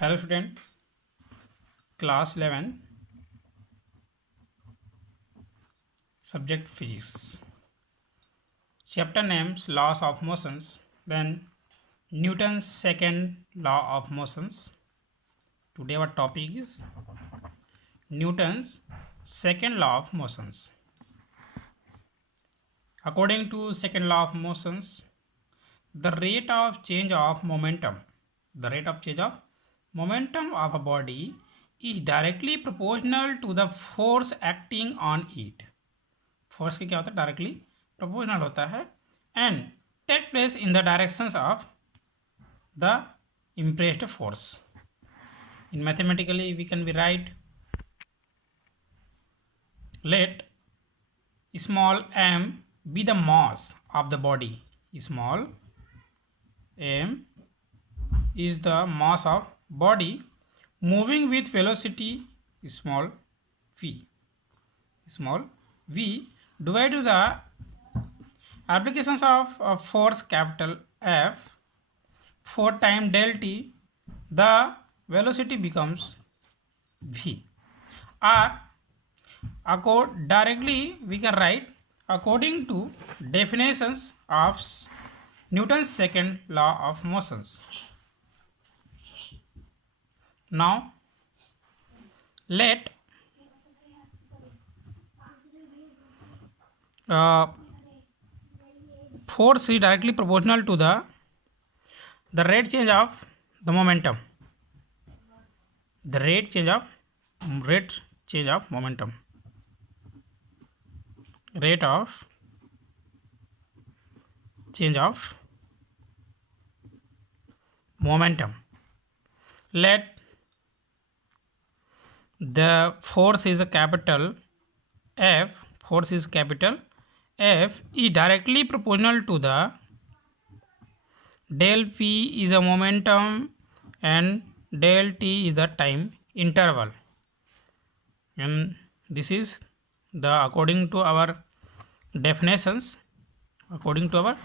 Hello student, class 11, subject physics. Chapter names laws of motions, then Newton's second law of motions. Today our topic is Newton's second law of motions. According to second law of motions, the rate of change of momentum of a body is directly proportional to the force acting on it. Force के क्या होता है, directly proportional होता है and take place in the directions of the impressed force. In mathematically we can be write, let small m be the mass of the body. Small m is the mass of body moving with velocity small v. Small v divided the applications of force capital F 4 times del t, the velocity becomes v. Or directly we can write according to definitions of Newton's second law of motions. Now let force is directly proportional to the rate change of the momentum. The rate change of momentum. Rate of change of momentum. Let the force is a capital F. Force is capital F is directly proportional to the del P is a momentum and del T is the time interval, and this is the according to our definitions. According to our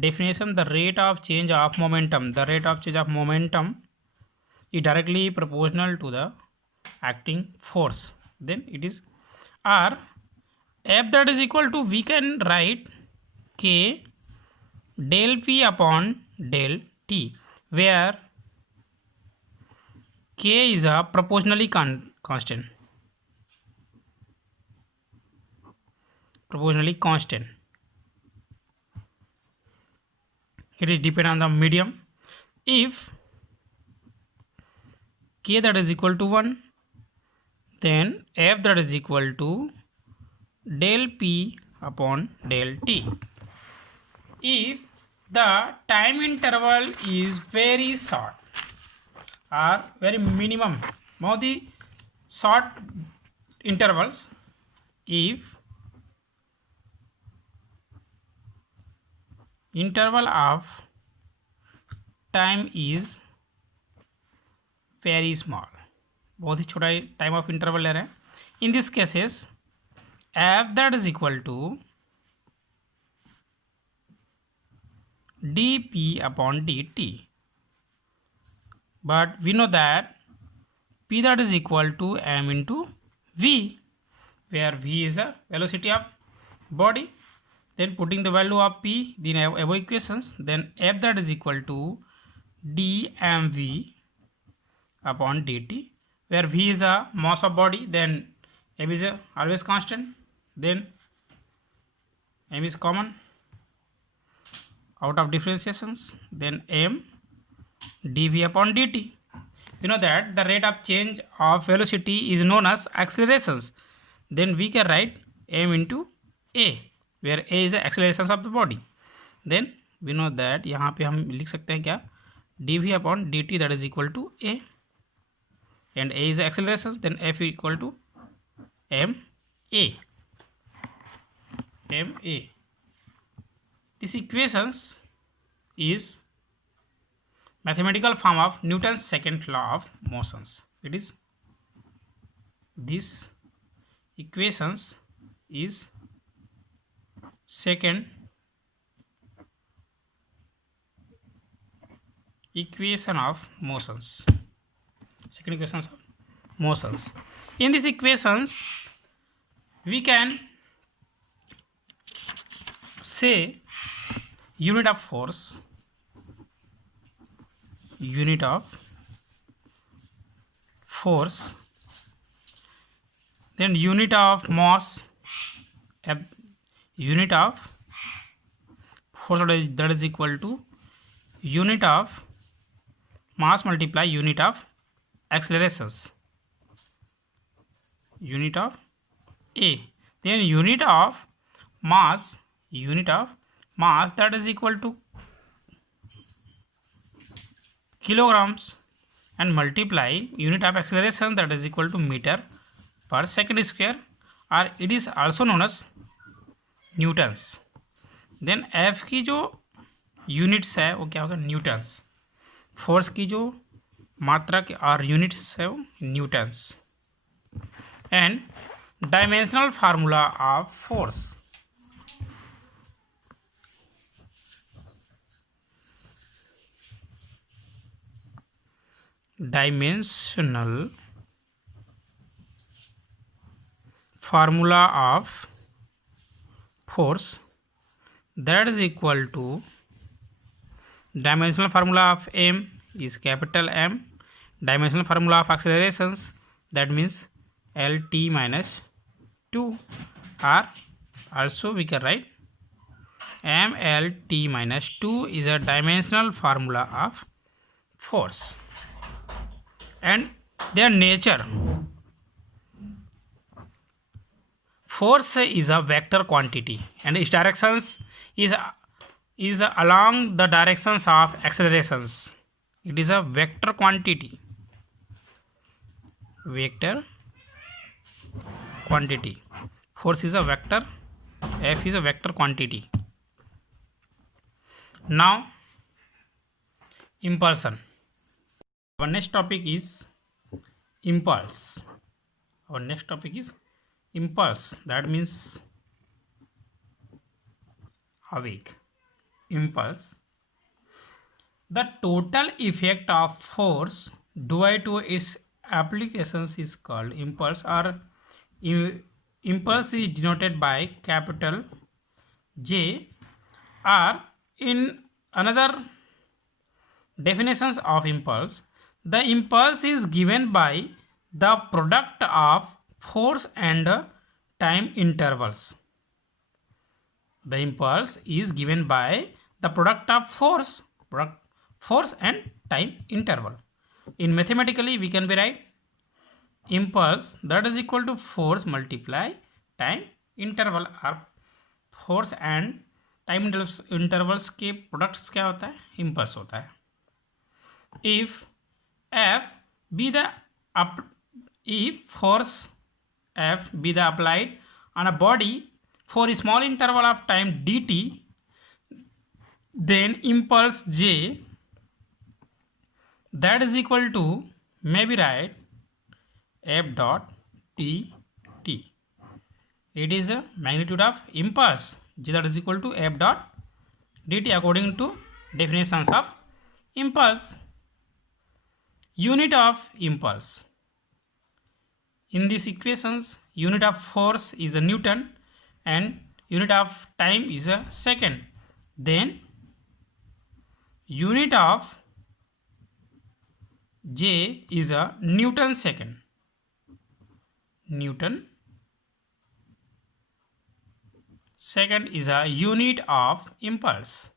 definition, the rate of change of momentum is directly proportional to the acting force. Then it is R F that is equal to, we can write K del P upon del T, where K is a proportionally constant. It is depend on the medium. If K that is equal to 1, then F that is equal to del P upon del T. If the time interval is very short or very minimum, now the short intervals, if interval of time is very small, बहुत ही छोटा time of interval ले रहे हैं, in this cases F that is equal to dp upon dt, but we know that p that is equal to m into v, where v is the velocity of body. Then putting the value of p in above equations, then F that is equal to dmv upon dt, where v is a mass of body, then m is always constant, then m is common out of differentiations, then m dv upon dt. You know that the rate of change of velocity is known as accelerations, then we can write m into a, where a is the accelerations of the body. Then we know that यहाँ पे हम लिख सकते हैं क्या, dv upon dt that is equal to a, and a is the accelerations, then f equal to ma. This equations is mathematical form of Newton's second law of motions. It is, this equations is second equation of motions. second equations of motions. In these equations we can say unit of force, then unit of mass, unit of force, that is equal to unit of mass multiply unit of accelerations, unit of A. Then unit of mass, that is equal to kilograms, and multiply unit of acceleration, that is equal to meter per second square, और it is also known as Newton's. Then F की जो units है वो क्या होगा, Newton's. Force की जो मात्रक और यूनिट्स है वो Newton's. And dimensional formula of force, dimensional formula of force, that is equal to dimensional formula of m is capital M, dimensional formula of accelerations, that means lt minus 2, or also we can write mlt minus 2 is a dimensional formula of force. And their nature, force is a vector quantity and its directions is along the directions of accelerations. It is a vector quantity, force is a vector, F is a vector quantity. Now impulsion. Our next topic is impulse. That means awake. Impulse. The total effect of force divided to its applications is called impulse, or impulse is denoted by capital J, or in another definitions of impulse, the impulse is given by the product of force and time intervals. The impulse is given by the product of force and time interval. In mathematically we can be write impulse, that is equal to force multiply time interval, और force and time intervals के products क्या होता है, impulse होता है. If force F be the applied on a body for a small interval of time dt, then impulse J, that is equal to, maybe write F dot t t. It is a magnitude of impulse J, that is equal to F dot dt according to definitions of impulse. Unit of impulse. In these equations, unit of force is a Newton and unit of time is a second. Then unit of J is a Newton second. Newton second is a unit of impulse.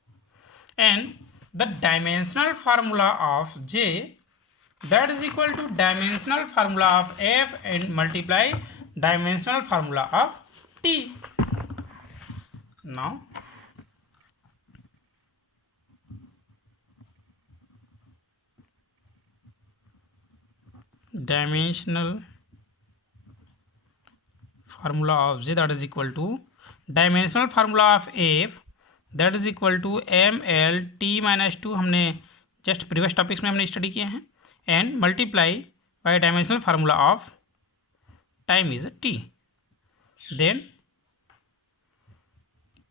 And the dimensional formula of J, that is equal to dimensional formula of F and multiply dimensional formula of T. Now dimensional formula of J, that is equal to dimensional formula of F, that is equal to ml t minus 2, हमने just previous topics में हमने study किए हैं, and multiply by dimensional formula of time is t. Then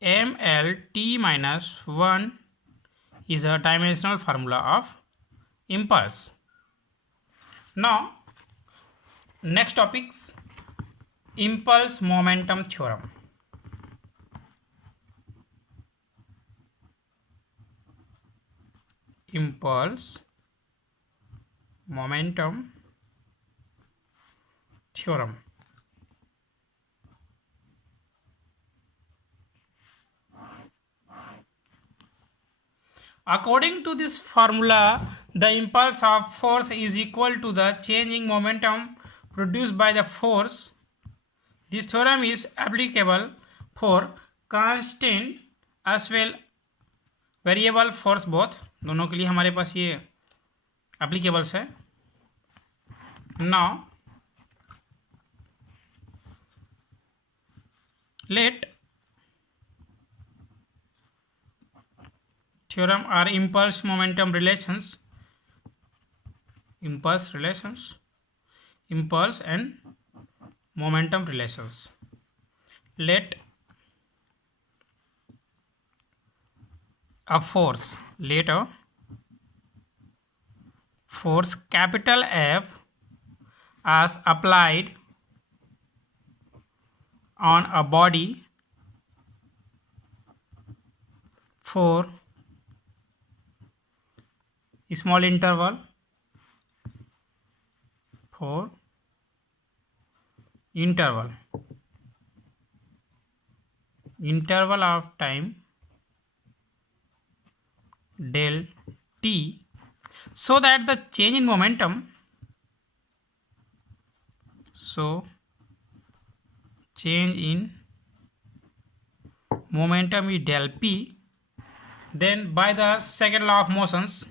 ml t minus 1 is a dimensional formula of impulse. Now, next topics, impulse momentum theorem. Impulse momentum theorem. According to this formula, the impulse of force is equal to the changing momentum produced by the force. This theorem is applicable for constant as well variable force both, दोनों के लिए हमारे पास ये एप्लीकेबल्स है. Now let theorem are impulse momentum relations, impulse and momentum relations. Let a force, force capital F as applied on a body for small interval of time del t, so that the change in momentum is del p. Then by the second law of motions,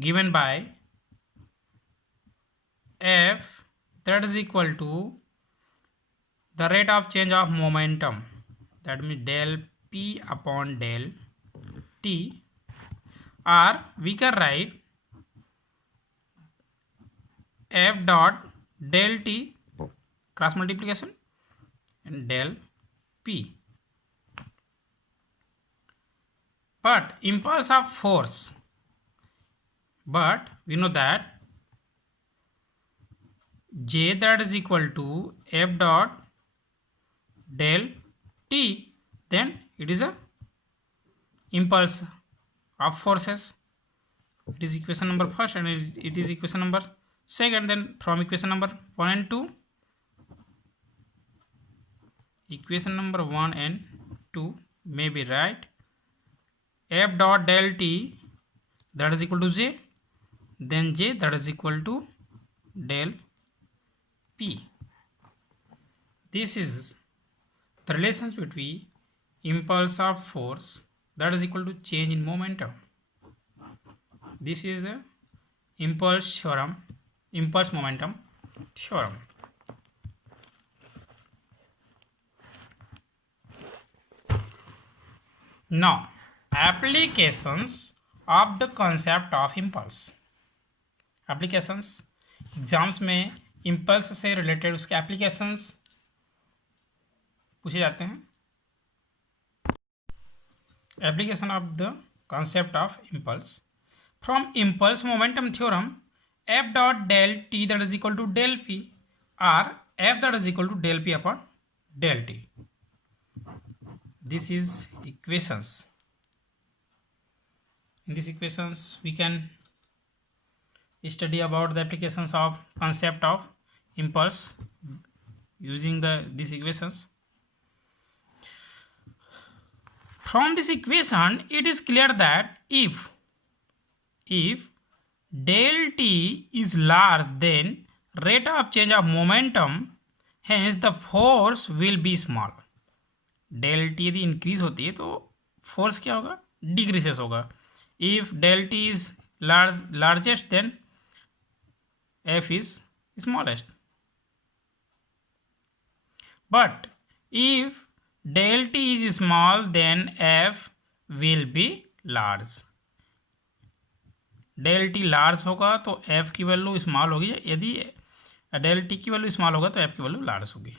given by F, that is equal to the rate of change of momentum, that means del p upon del t, or we can write F dot del t cross multiplication and del p. But impulse of force, but we know that J, that is equal to F dot del t, then it is a impulse of forces. It is equation number first and it is equation number second. Then from equation number 1 and 2, equation number 1 and 2 may be right. F dot del t, that is equal to J, then J, that is equal to del p. This is the relations between impulse of force, that is equal to change in momentum. This is the impulse momentum theorem. Now, applications of the concept of impulse. Applications, exams में impulse से related उसके applications पूछे जाते हैं. Application of the concept of impulse. From impulse momentum theorem, F dot del t, that is equal to del p, or F that is equal to del p upon del t. This is equations. In these equations we can study about the applications of concept of impulse using these equations. From this equation it is clear that if del t is large, then rate of change of momentum, hence the force will be small. del t यदि increase होती है तो force क्या होगा, decreases होगा. If del t is largest, then F is smallest. But if del t is small, then F will be large. del t large होगा तो F की वैल्यू स्मॉल होगी. यदि del t की वैल्यू स्मॉल होगा तो F की value large होगी.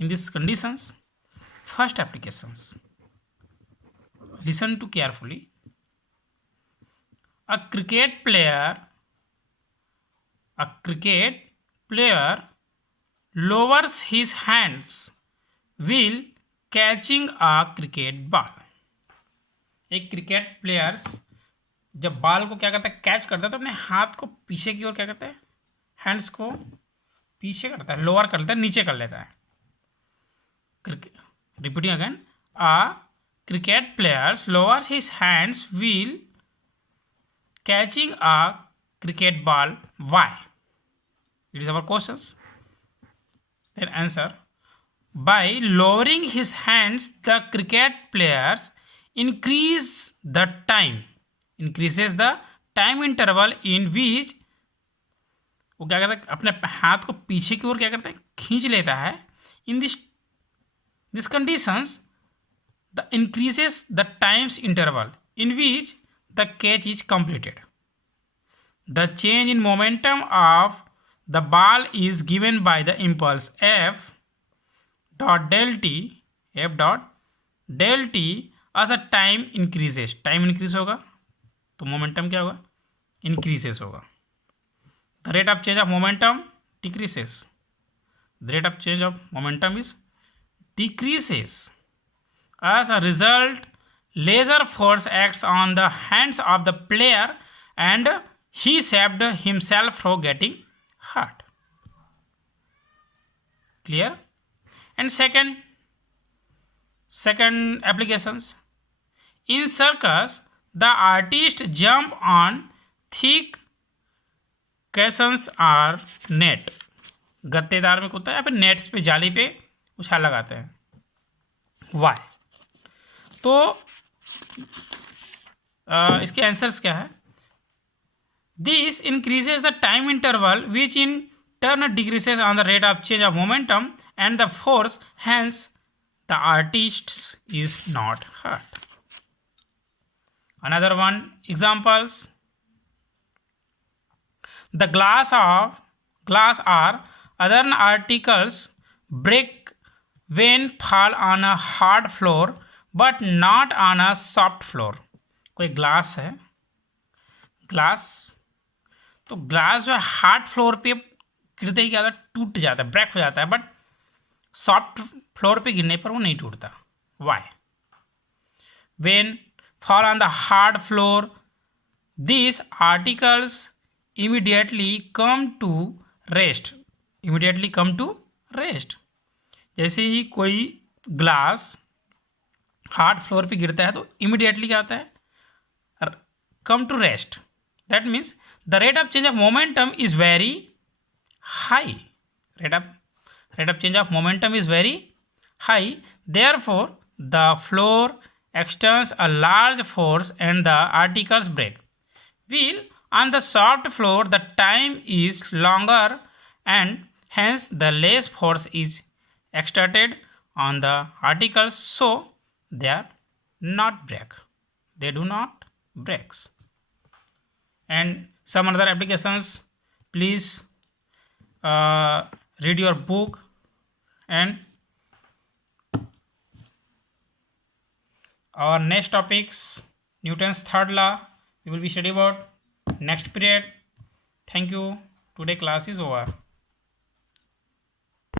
In these conditions, first applications, listen to carefully. A cricket player lowers his hands while catching a cricket ball. एक क्रिकेट प्लेयर्स जब बॉल को क्या करता है, कैच करता है, तो अपने हाथ को पीछे की ओर क्या करता है, हैंड्स को पीछे करता है, लोअर कर लेता है, नीचे कर लेता है. Repeating again, a cricket players lower his hands while catching a cricket ball. Why? It is our questions. Then answer, by lowering his hands the cricket players increases the time interval in which वो क्या करता है, अपने हाथ को पीछे की ओर क्या करता है, खींच लेता है. In this conditions the increases the times interval in which the catch is completed. The change in momentum of the ball is given by the impulse F dot del t as a time increases. Time increase होगा तो momentum क्या होगा, increases होगा. The rate of change of momentum decreases. The rate of change of momentum is decreases. As a result, laser force acts on the hands of the player and he saved himself from getting hurt. Clear? And second applications. In circus, the artist jump on thick cushions or net. गत्तेदार में कूदता है या फिर nets पे, जाली पे उछाल लगाते हैं. वाई? तो इसके आंसर्स क्या है? This increases the time interval which in turn decreases on the rate of change of momentum and the force, hence the artist is not hurt. Another one, examples. The glass or other articles break when fall on a hard floor but not on a soft floor. कोई glass है, तो glass जो है hard floor पे गिरते ही क्या होता है, टूट जाता है, ब्रेक हो जाता है, बट सॉफ्ट फ्लोर पे गिरने पर वो नहीं टूटता. Why? When fall on the hard floor this articles immediately come to rest. जैसे ही कोई ग्लास हार्ड फ्लोर पे गिरता है तो इमीडिएटली क्या होता है, come to rest. That means the rate of change of momentum is very high. Rate of change of momentum is very high. Therefore, the floor extends a large force and the articles break. While on the soft floor, the time is longer and hence the less force is exerted on the articles, so they are not break. They do not breaks. And some other applications, please read your book. And our next topics, Newton's third law, we will be studying about next period. Thank you. Today class is over.